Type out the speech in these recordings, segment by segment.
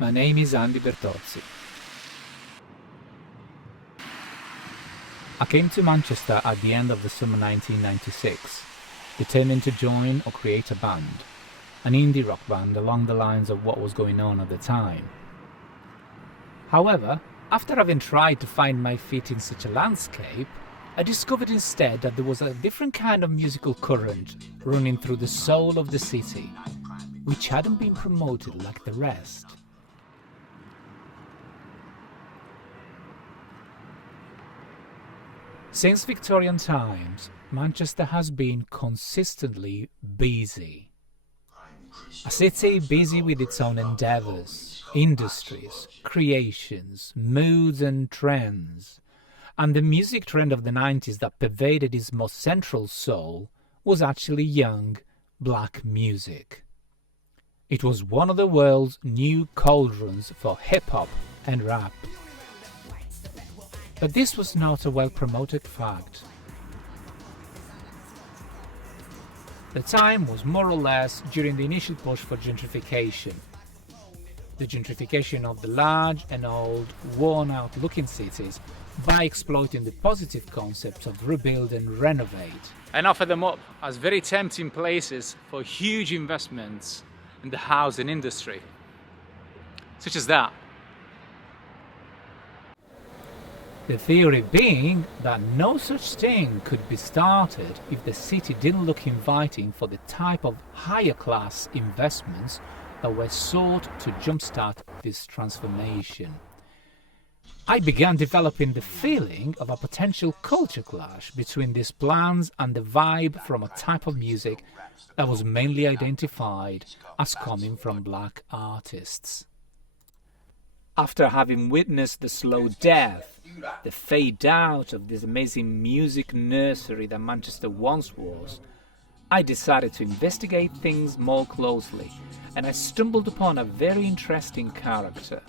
My name is Andy Bertozzi. I came to Manchester at the end of the summer 1996, determined to join or create a band, an indie rock band along the lines of what was going on at the time. However, after having tried to find my feet in such a landscape, I discovered instead that there was a different kind of musical current running through the soul of the city, which hadn't been promoted like the rest. Since Victorian times, Manchester has been consistently busy. A city busy with its own endeavours, industries, creations, moods and trends. And the music trend of the 90s that pervaded its most central soul was actually young, black music. It was one of the world's new cauldrons for hip-hop and rap. But this was not a well-promoted fact. The time was more or less during the initial push for gentrification. The gentrification of the large and old, worn-out looking cities by exploiting the positive concepts of rebuild and renovate. And offer them up as very tempting places for huge investments in the housing industry, such as that. The theory being that no such thing could be started if the city didn't look inviting for the type of higher class investments that were sought to jumpstart this transformation. I began developing the feeling of a potential culture clash between these plans and the vibe from a type of music that was mainly identified as coming from black artists. After having witnessed the slow death, the fade out of this amazing music nursery that Manchester once was, I decided to investigate things more closely, and I stumbled upon a very interesting character,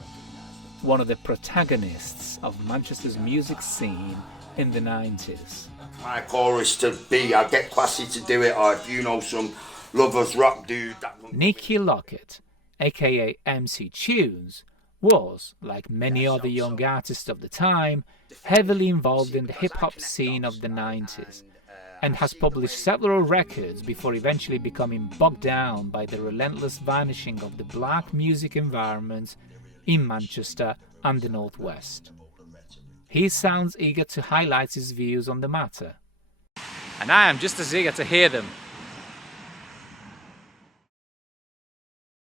one of the protagonists of Manchester's music scene in the 90s. My chorus to be, I get classy to do it, or if you know some lovers rock dude. Nicky Lockett, aka MC Tunes, was, like many other young artists of the time, heavily involved in the hip-hop scene of the 90s, and has published several records before eventually becoming bogged down by the relentless vanishing of the black music environment in Manchester and the Northwest. He sounds eager to highlight his views on the matter. And I am just as eager to hear them.